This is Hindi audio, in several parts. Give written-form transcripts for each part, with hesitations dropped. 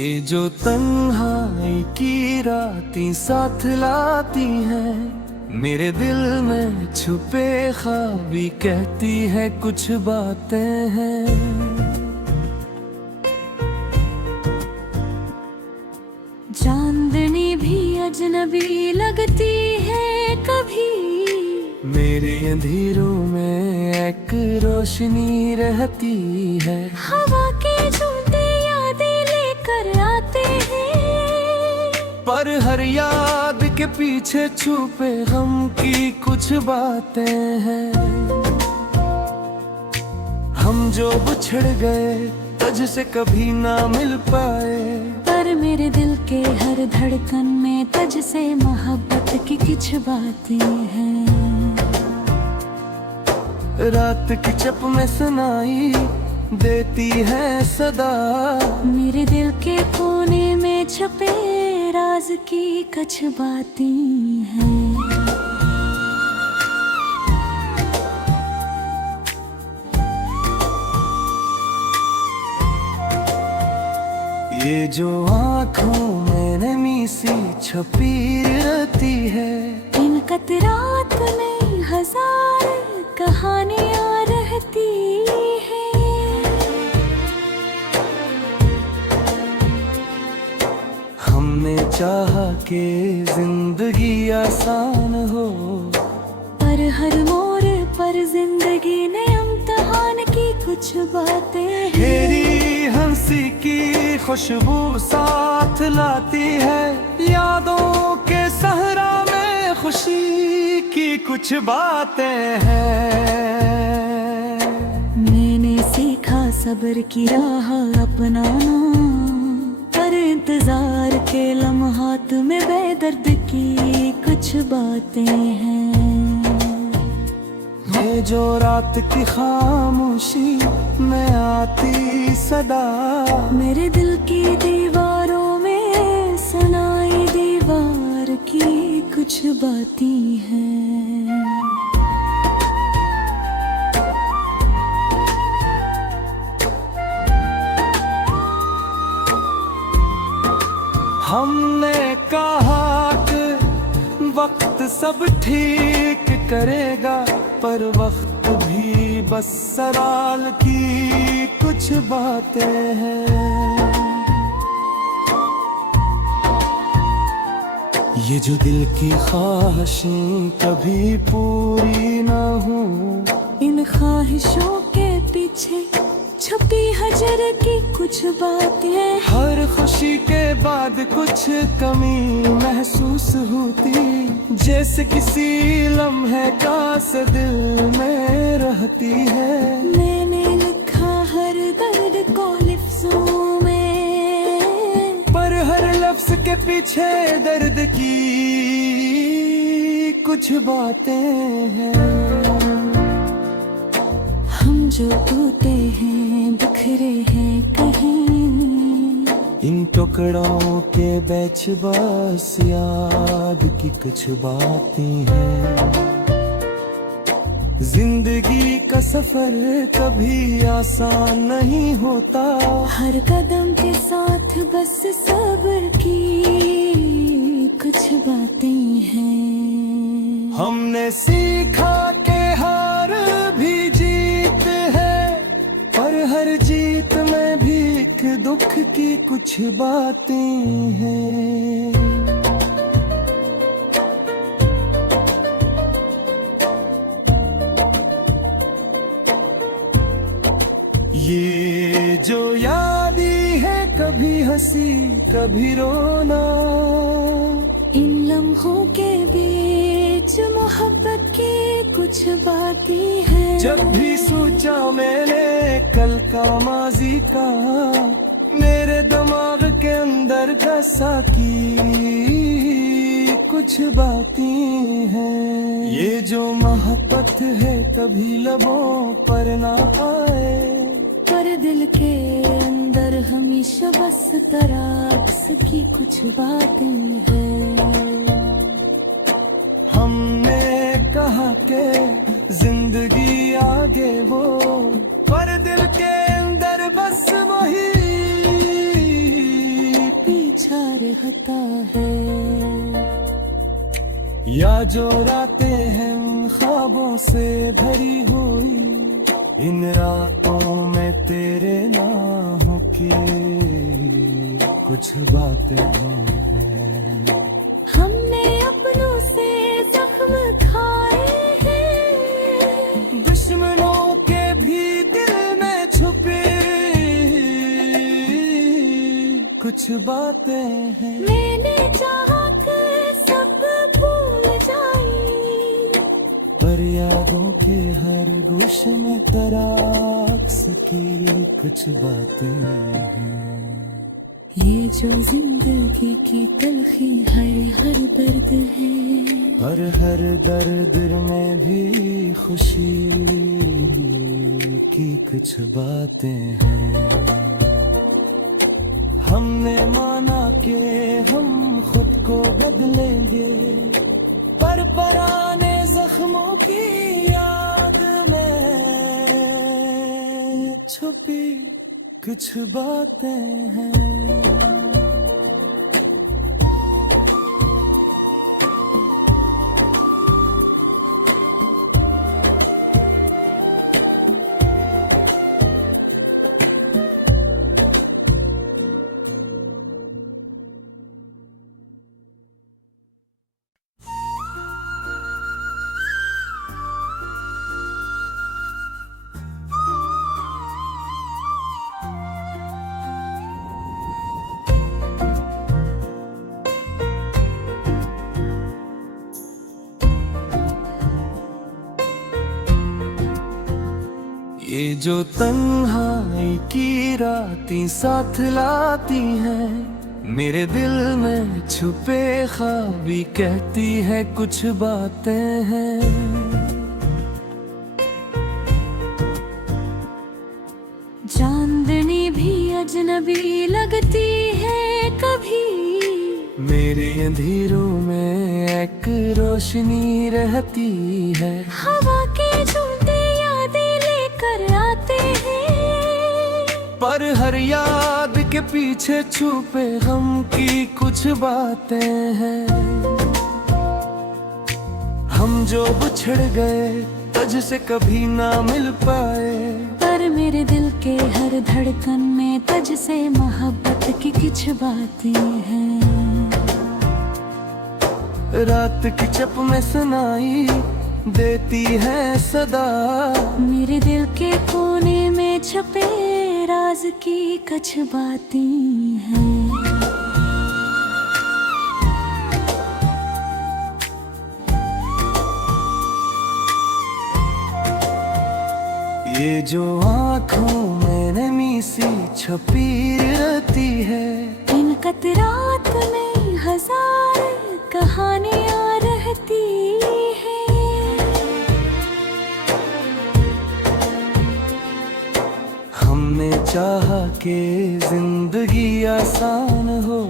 ये जो तन्हाई की रातें साथ लाती हैं, मेरे दिल में छुपे ख्वाबी कहती है कुछ बातें हैं। चांदनी भी अजनबी लगती है कभी, मेरे अंधेरों में एक रोशनी रहती है। हवा के झूठे यादें लेकर आते हैं, पर हर याद के पीछे छुपे गम की कुछ बातें हैं। हम जो बिछड़ गए तुझसे कभी ना मिल पाए, पर मेरे दिल के हर धड़कन में तुझसे मोहब्बत की कुछ बातें हैं। रात की चप में सुनाई देती है सदा, मेरे दिल के कोने में छुपे राज की कुछ बातें हैं। ये जो आँखों में नमी सी छपी रहती है, इन कतरात में हजार कहानियां रहती हैं। हमने चाहा कि जिंदगी आसान हो, पर हर मोड़ पर जिंदगी ने इम्तिहान की कुछ बातें हैं। तेरी हंसी की खुशबू साथ लाती है, यादों के सहरा में खुशी की कुछ बातें हैं। मैंने सीखा सब्र की राह अपनाना, पर इंतजार के लम्हात में बेदर्द की कुछ बातें हैं। ये जो रात की खामोशी में आती सदा, मेरे दिल की दीवारों में सुनाई दीवार की कुछ बातें हैं। हमने कहा कि वक्त सब ठीक करेगा, पर वक्त भी बस सवाल की कुछ बातें हैं। ये जो दिल की ख्वाहिशें कभी पूरी ना हो, इन ख्वाहिशों के पीछे छुपी हजर की कुछ बातें। हर खुशी के बाद कुछ कमी महसूस होती, जैसे किसी लम्हे का सा दिल में रहती है। मैंने लिखा हर दर्द को लफ्जों में, पर हर लफ्ज के पीछे दर्द की कुछ बातें हैं। हम जो टूटे हैं बिखरे हैं कहीं, इन टुकड़ों के बीच बस याद की कुछ बातें हैं। जिंदगी का सफर कभी आसान नहीं होता, हर कदम के साथ बस सब्र की कुछ बातें हैं। हमने सीखा कि हार भी जीत है, पर हर जीत में भी एक दुख की कुछ बातें हैं। ये जो यादें है कभी हंसी कभी रोना, इन लम्हों के बीच मोहब्बत की कुछ बातें हैं। जब भी सोचा मैंने कल का माजी का, मेरे दिमाग के अंदर दसा की कुछ बातें हैं। ये जो मोहब्बत है कभी लबों पर ना आए, पर दिल के अंदर हमेशा बस तराक्स की कुछ बातें हैं। हमने कहा के जिंदगी आगे वो, पर दिल के अंदर बस वही रहता है। या जो रातें हैं ख्वाबों से भरी हुई, इन रातों में तेरे नाम की कुछ बातें हैं। हमने अपनों से जख्म खाए हैं, दुश्मनों के भी दिल में छुपी कुछ बातें हैं। मैंने चाहा कि सब भूल जाए, पर यादों के हर गोशे में तराक्स की कुछ बातें हैं। ये जो जिंदगी की तलखी है हर दर्द है, और हर दर्द में भी खुशी की कुछ बातें हैं। हमने माना कि हम खुद को बदलेंगे, पर पुराने जख्मों की याद में छुपी कुछ बातें हैं। ये जो तन्हाई की रातें साथ लाती हैं, मेरे दिल में छुपे ख्वाबी कहती है कुछ बातें हैं। चांदनी भी अजनबी लगती है कभी, मेरे अंधेरों में एक रोशनी रहती है। हवा के झूठे यादें लेकर आते हैं, पर हर याद के पीछे छुपे गम की कुछ बातें हैं। हम जो बिछड़ गए तुझसे कभी ना मिल पाए, पर मेरे दिल के हर धड़कन में तुझसे मोहब्बत की कुछ बातें हैं। रात की चप में सुनाई देती है सदा, मेरे दिल के कोने में छुपे राज की कुछ बातें हैं। ये जो आँखों में नमी सी छपी रहती है, इन कतरात में हजार कहानियां रहती हैं। हमने चाहा कि जिंदगी आसान हो,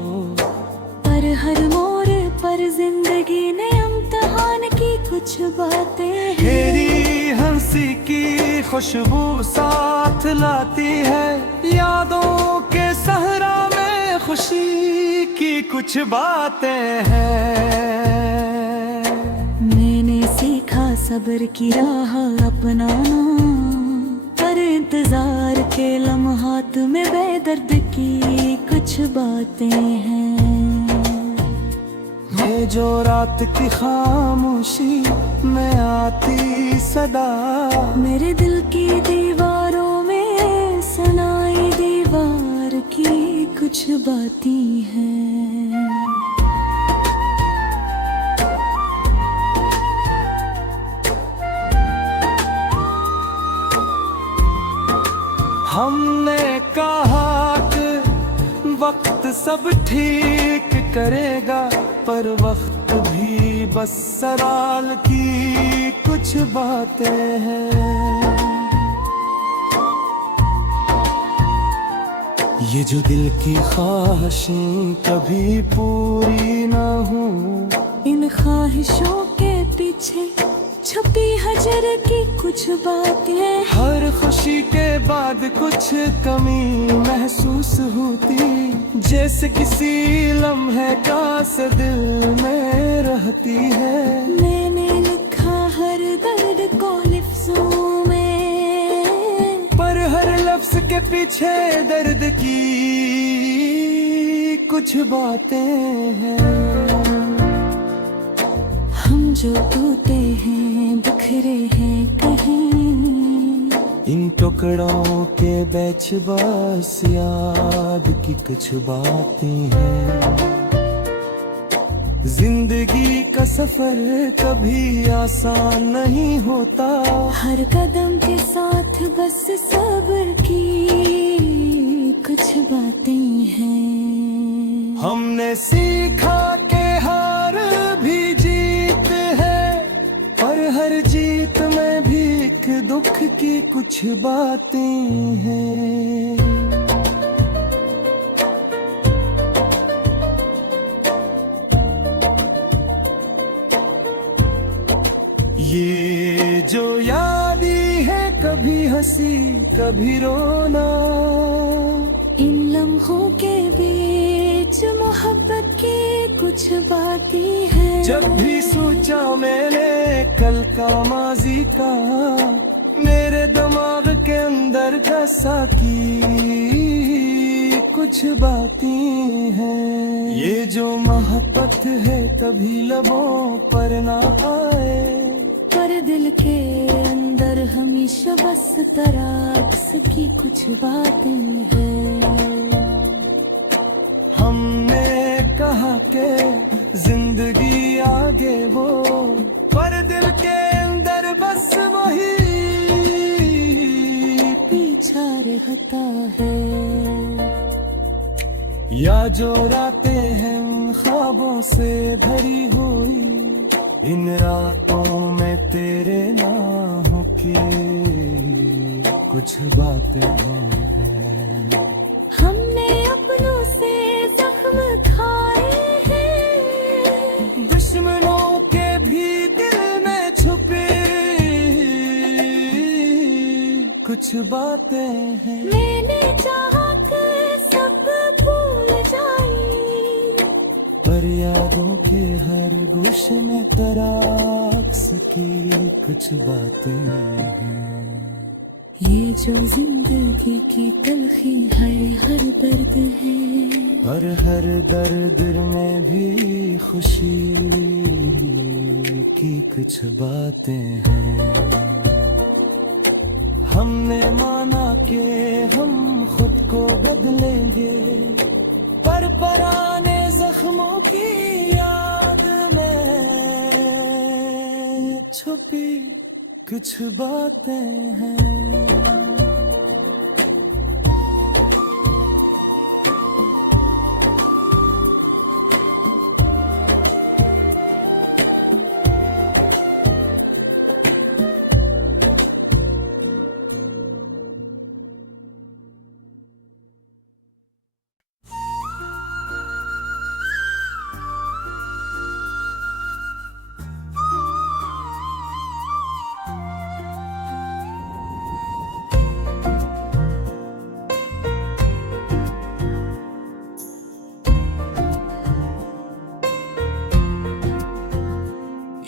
पर हर मोड़ पर जिंदगी ने इम्तिहान की कुछ बातें हैं। तेरी हंसी की खुशबू साथ लाती है, यादों के सहरा में खुशी की कुछ बातें हैं। मैंने सीखा सब्र की राह अपनाना, पर इंतजार के लम्हात में बेदर्द की कुछ बातें हैं। ये जो रात की खामोशी में आती सदा, मेरे दिल की दीवारों में सुनाई दीवार की कुछ बातें हैं। हमने कहा कि वक्त सब ठीक करेगा, पर वक्त भी बस सवाल की कुछ बातें हैं। ये जो दिल की ख्वाहिशें कभी पूरी ना हो, इन ख्वाहिशों के पीछे छुपी हजर की कुछ बातें, हर खुशी के बाद कुछ कमी महसूस होती, जैसे किसी लम्हे का सा दिल में रहती है। मैंने लिखा हर दर्द को लफ्जों में, पर हर लफ्ज के पीछे दर्द की कुछ बातें हैं। हम जो टूटे हैं बिखरे हैं कहीं, इन टुकड़ों के बीच बस याद की कुछ बातें हैं। जिंदगी का सफर कभी आसान नहीं होता, हर कदम के साथ बस सब्र की कुछ बातें हैं। हमने सीखा के हार भी जीत है, पर हर जीत में भी एक दुख की कुछ बातें हैं। ये जो यादें है कभी हंसी कभी रोना, इन लम्हों के बीच मोहब्बत की कुछ बातें हैं। जब भी सोचा मैंने कल का माजी का, मेरे दिमाग के अंदर जैसा की कुछ बातें हैं। ये जो मोहब्बत है कभी लबों पर ना आए, पर दिल के अंदर हमेशा बस तराक्स की कुछ बातें हैं। हमने कहा के जिंदगी आगे वो, पर दिल के अंदर बस वही पीछा रहता है। या जो रातें हैं ख्वाबों से भरी हुई, इन रातों में तेरे नाम की कुछ बातें हैं। हमने अपनों से जख्म खाए हैं, दुश्मनों के भी दिल में छुपे कुछ बातें हैं। मैंने चाहा कि सब भूल जाए, पर यादों के हर गोशे में तराक्स की कुछ बातें हैं। ये जो जिंदगी की तलखी है हर दर्द है, और हर दर्द में भी खुशी की कुछ बातें हैं। हमने माना कि हम खुद को बदलेंगे, पर पुराने जख्मों की याद में छुपी कुछ बातें हैं।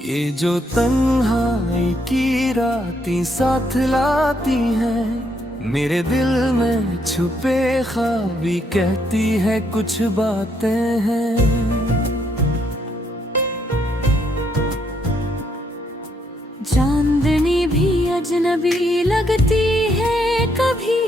ये जो तन्हाई की रातें साथ लाती हैं, मेरे दिल में छुपे ख्वाबी कहती है कुछ बातें हैं। चांदनी भी अजनबी लगती है कभी,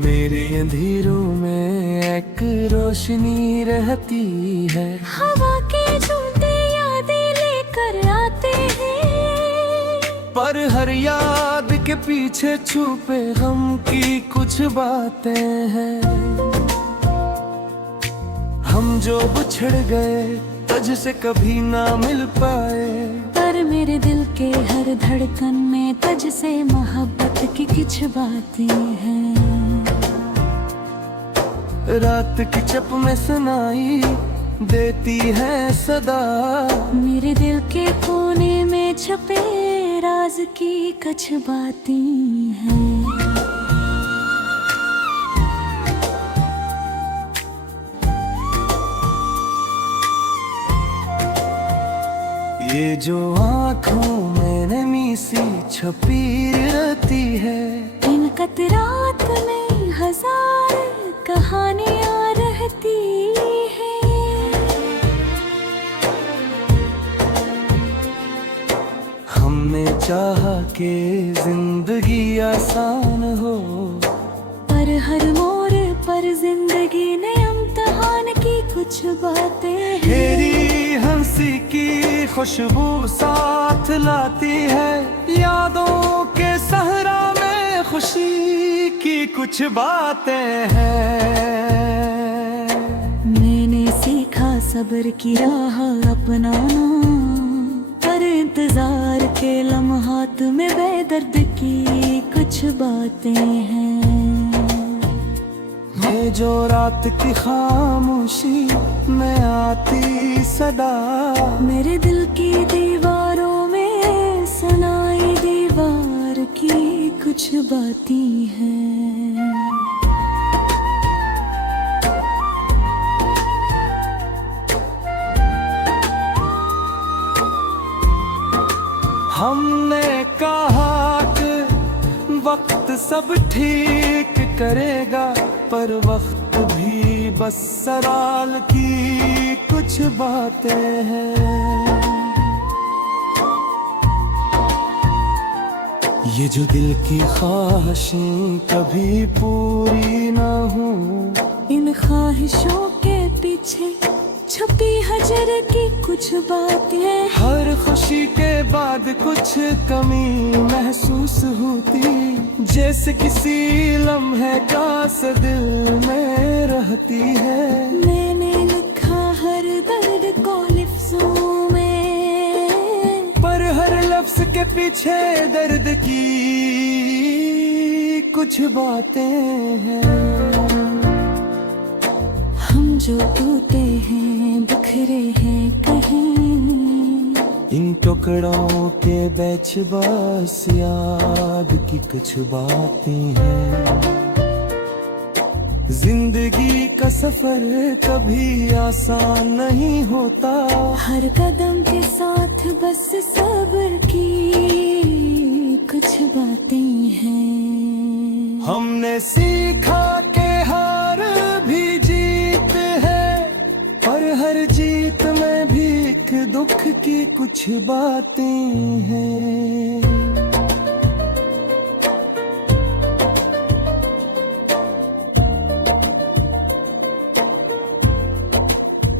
मेरे अंधेरों में एक रोशनी रहती है। हवा के झूठे यादें लेकर आते हैं, पर हर याद के पीछे छुपे गम की कुछ बातें हैं। हम जो बिछड़ गए तुझसे कभी ना मिल पाए, पर मेरे दिल के हर धड़कन में तुझसे मोहब्बत की कुछ बातें हैं। रात की चप में सुनाई देती है सदा, मेरे दिल के कोने में छुपे राज की कुछ बातें हैं। ये जो आँखों में नमी सी छपी रहती है, इन कतरात में हजार कहानियां रहती हैं। हमने चाहा कि जिंदगी आसान हो, पर हर मोड़ पर जिंदगी ने इम्तिहान की कुछ बातें हैं। तेरी हंसी की खुशबू साथ लाती है, यादों के सहरा में खुशी की कुछ बातें हैं। मैंने सीखा सब्र की राह अपनाना, पर इंतजार के लम्हात में बेदर्द की कुछ बातें हैं। ये जो रात की खामोशी में आती सदा, मेरे दिल की दीवारों में सुनाई दीवार की कुछ बातें हैं। हमने कहा कि वक्त सब ठीक करेगा, पर वक्त भी बस सवाल की कुछ बातें हैं। ये जो दिल की ख्वाहिशें कभी पूरी ना हो, इन ख्वाहिशों के पीछे छुपी हजर की कुछ बातें। हर खुशी के बाद कुछ कमी महसूस होती, जैसे किसी लम्हे का सा दिल में रहती है। मैंने लिखा हर दर्द को लफ्जों में, पर हर लफ्ज के पीछे दर्द की कुछ बातें हैं। हम जो टूटे हैं बिखरे हैं कहीं, इन टुकड़ों के बीच बस याद की कुछ बातें हैं। जिंदगी का सफर कभी आसान नहीं होता, हर कदम के साथ बस सब्र की कुछ बातें हैं। हमने सीखा कि हार भी जीत है, पर हर जीत में भी एक दुख की कुछ बातें हैं।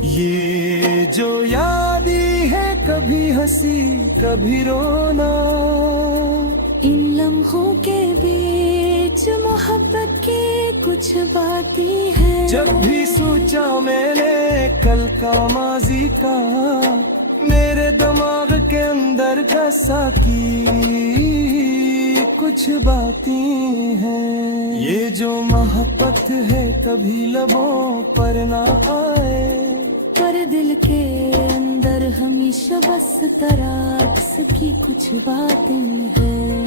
ये जो यादें है कभी हंसी कभी रोना, इन लम्हों के बीच मोहब्बत की कुछ बातें हैं। जब भी सोचा मैंने कल का माजी का, मेरे दिमाग के अंदर जैसा की कुछ बातें हैं। ये जो मोहब्बत है कभी लबों पर ना आए, पर दिल के अंदर हमेशा बस तराक्स की कुछ बातें हैं।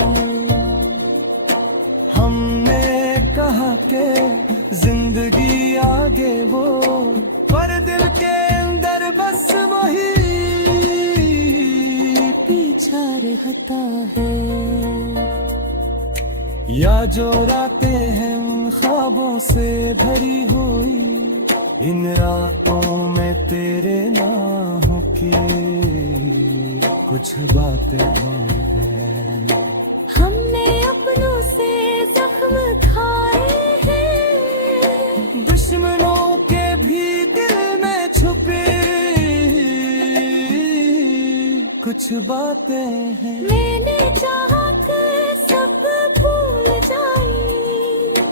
हमने कहा कि जिंदगी आगे वो, पर दिल के अंदर बस वही पीछा रहता है। या जो रातें हैं ख्वाबों से भरी हुई, इन रातों में तेरे नाम की कुछ बातें हैं। हमने अपनों से जख्म खाए हैं, दुश्मनों के भी दिल में छुपे कुछ बातें हैं। मैंने चाहा कि सब भूल जाए,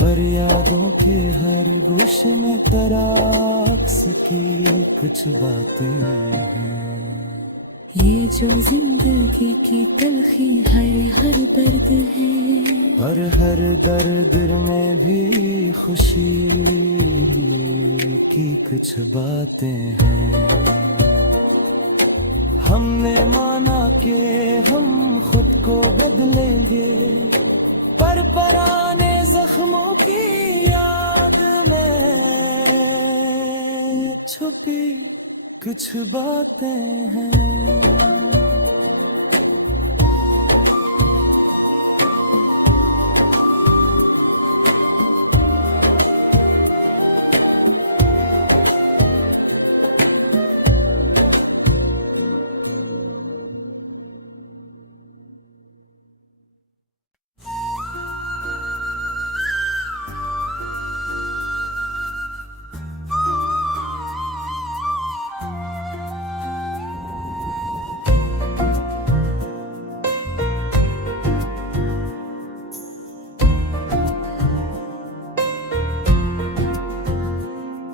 पर यादों के हर गोशे में तराक्स की कुछ बातें हैं। ये जो जिंदगी की तलखी है हर दर्द है, पर हर दर्द में भी खुशी की कुछ बातें हैं। हमने माना कि हम खुद बदलेंगे, पर पुराने जख्मों की याद में छुपी कुछ बातें हैं।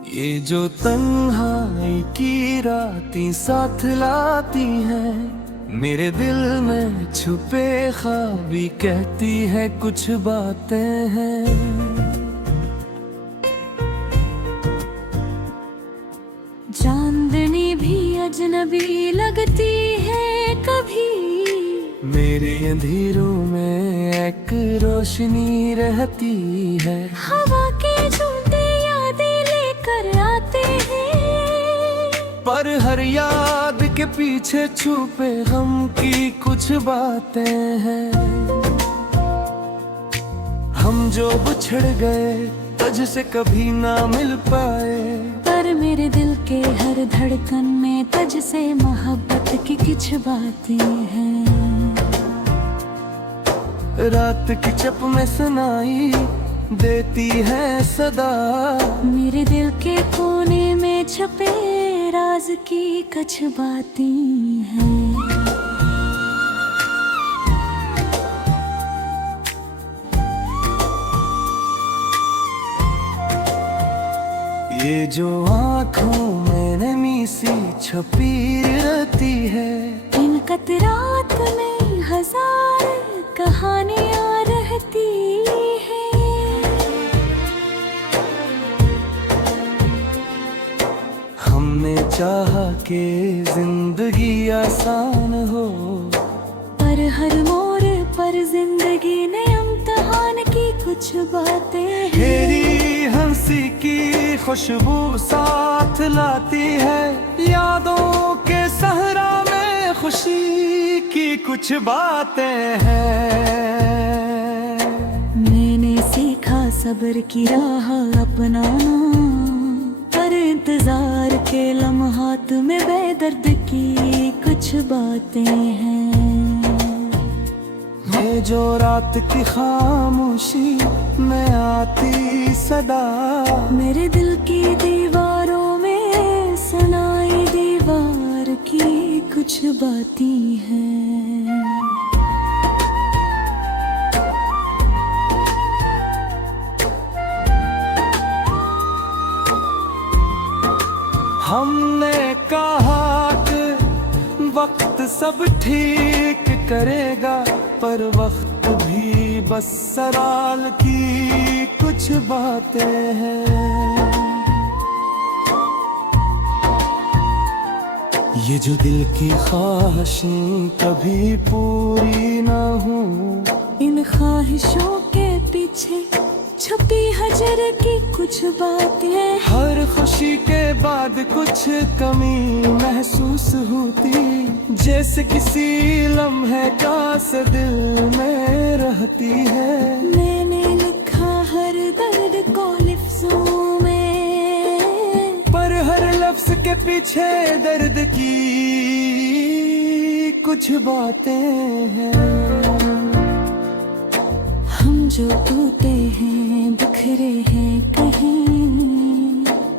ये जो तन्हाई की रातें साथ लाती हैं, मेरे दिल में छुपे ख्वाबी कहती है कुछ बातें हैं। चांदनी भी अजनबी लगती है कभी, मेरे अंधेरों में एक रोशनी रहती है। हवा के झूठे यादें लेकर आते हैं, पर हर याद के पीछे छुपे गम की कुछ बातें हैं। हम जो बिछड़ गए तुझसे कभी ना मिल पाए, पर मेरे दिल के हर धड़कन में तुझसे मोहब्बत की कुछ बातें हैं। रात की चप में सुनाई देती है सदा, मेरे दिल के कोने में छुपे राज की कुछ बातें हैं। ये जो आँखों में नमी सी छपी रहती है, इन कतरात में हजार कहानियां रहती हैं। हमने चाहा कि जिंदगी आसान हो, पर हर मोड़ पर जिंदगी ने इम्तिहान की कुछ बातें हैं। तेरी हंसी की खुशबू साथ लाती है, यादों के सहरा में खुशी की कुछ बातें हैं। मैंने सीखा सब्र की राह अपनाना, पर इंतजार के लम्हात में बेदर्द की कुछ बातें हैं। ये जो रात की खामोशी में आती सदा, मेरे दिल की दीवारों में सुनाई दीवार की कुछ बातें हैं। हमने कहा कि वक्त सब ठीक करेगा, पर वक्त भी बस सवाल की कुछ बातें हैं। ये जो दिल की ख्वाहिशें कभी पूरी ना हो, इन ख्वाहिशों के पीछे छुपी हजर की कुछ बातें। हर खुशी के बाद कुछ कमी महसूस होती, जैसे किसी लम्हे का सा दिल में रहती है। मैंने लिखा हर दर्द को लफ्जों में, पर हर लफ्ज के पीछे दर्द की कुछ बातें हैं। हम जो टूटे हैं बिखरे हैं कहीं,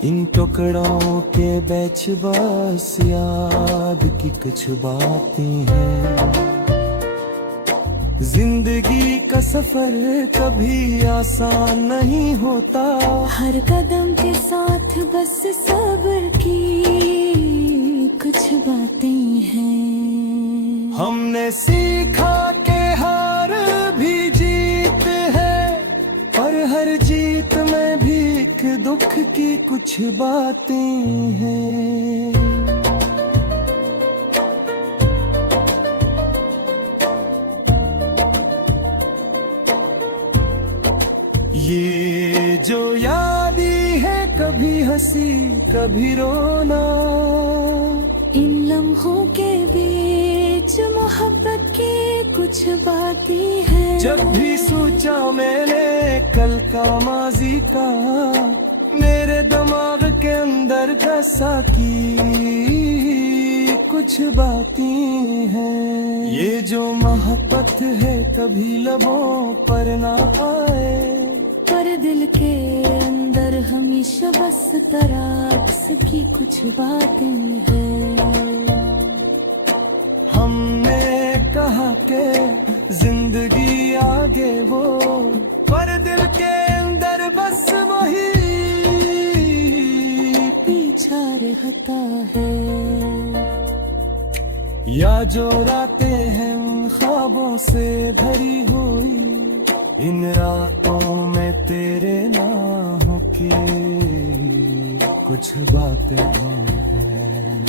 इन टुकड़ों के बीच बस याद की कुछ बातें हैं। जिंदगी का सफर कभी आसान नहीं होता, हर कदम के साथ बस सब्र की कुछ बातें हैं। हमने सीखा कि हार भी जीत है, पर हर जीत में भी एक दुख की कुछ बातें हैं। ये जो यादें है कभी हंसी कभी रोना, इन लम्हों के बीच मोहब्बत की कुछ बातें हैं। जब भी सोचा मैंने कल का माजी का, मेरे दिमाग के अंदर दसा की कुछ बातें हैं। ये जो मोहब्बत है कभी लबों पर ना आए, पर दिल के अंदर हमेशा बस तराक्स की कुछ बातें हैं। हमने कहा के जिंदगी आगे वो, पर दिल के अंदर बस वही पीछा रहता है। या जो रातें हैं उन ख्वाबों से भरी हुई, इन रातों में तेरे नाम की कुछ बातें हैं।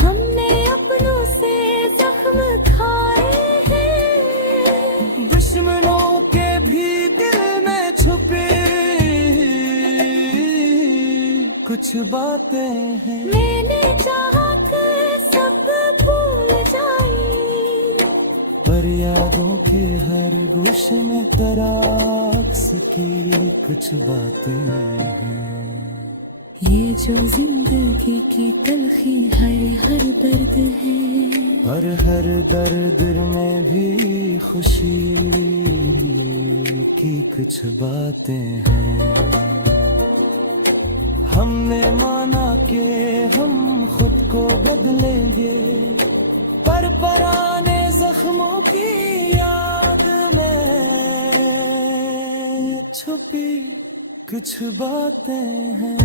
हमने अपनों से जख्म खाए हैं, दुश्मनों के भी दिल में छुपे कुछ बातें हैं। मैंने चाहा कि सब भूल जाए, पर यादों के हर गोशे में तराक्स की कुछ बातें हैं। ये जो जिंदगी की तलखी है हर दर्द है, पर हर दर्द में भी खुशी की कुछ बातें हैं। हमने माना कि हम खुद को बदलेंगे, पर पुराने जख्मों की याद में छुपी कुछ बातें हैं।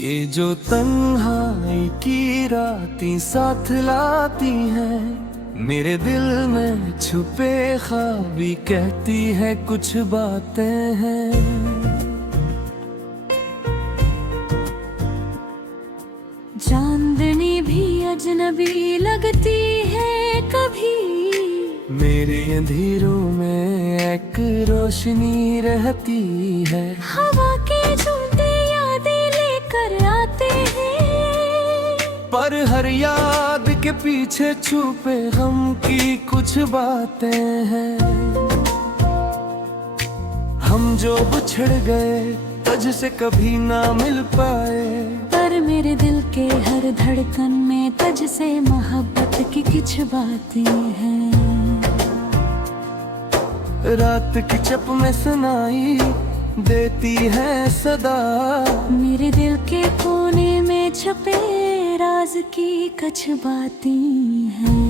ये जो तन्हाई की रातें साथ लाती हैं, मेरे दिल में छुपे ख्वाबी कहती है कुछ बातें हैं। चांदनी भी अजनबी लगती है कभी, मेरे अंधेरों में एक रोशनी रहती है। हवा के झूठे यादें लेकर आते हैं, पर हर याद के पीछे छुपे गम की कुछ बातें हैं। हम जो बिछड़ गए तुझसे कभी ना मिल पाए, पर मेरे दिल के हर धड़कन में तुझसे मोहब्बत की कुछ बातें हैं। रात की चप में सुनाई देती है सदा, मेरे दिल के कोने में छुपे राज की कुछ बातें हैं।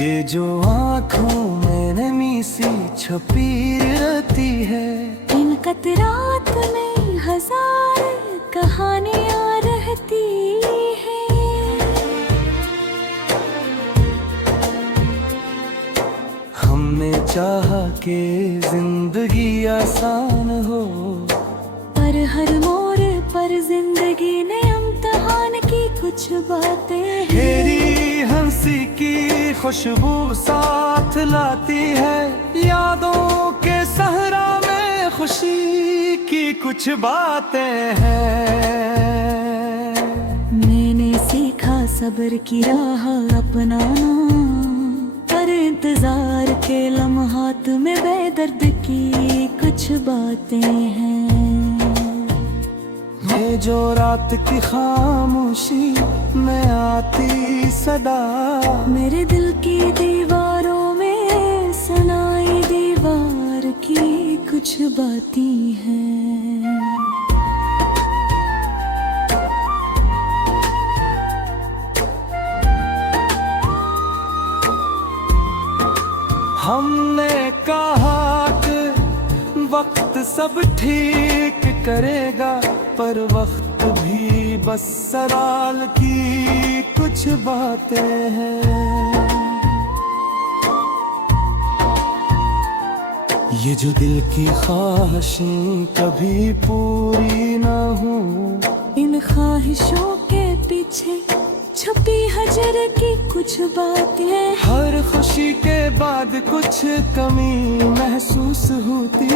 ये जो आँखों में नमी सी छपी रहती है, इन कतरात में हजार कहानियां रहती हैं। हमने चाहा कि जिंदगी आसान हो, पर हर मोड़ पर जिंदगी ने इम्तिहान की कुछ बातें हैं। तेरी हंसी की खुशबू साथ लाती है, यादों के सहरा में खुशी की कुछ बातें हैं। मैंने सीखा सब्र की राह अपनाना, पर इंतजार के लम्हात में बेदर्द की कुछ बातें हैं। ये जो रात की खामोशी में आती सदा, मेरे दिल की दीवारों में कुछ बातें हैं। हमने कहा कि वक्त सब ठीक करेगा, पर वक्त भी बस सराल की कुछ बातें हैं। ये जो दिल की ख्वाहिशें कभी पूरी ना हो, इन ख्वाहिशों के पीछे छुपी हजर की कुछ बातें। हर खुशी के बाद कुछ कमी महसूस होती,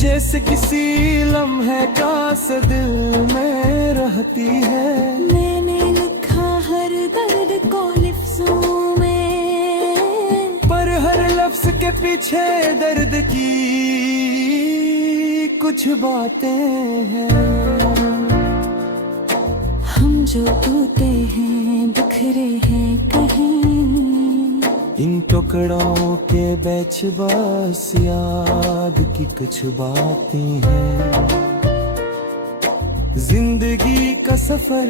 जैसे किसी लम्हे का सा दिल में रहती है। मैंने लिखा हर दर्द को लफ्जों में, पर हर लफ्ज के पीछे दर्द की कुछ बातें हैं। हम जो टूटे हैं बिखरे हैं कहीं, इन टुकड़ों के बीच बस याद की कुछ बातें हैं। जिंदगी का सफर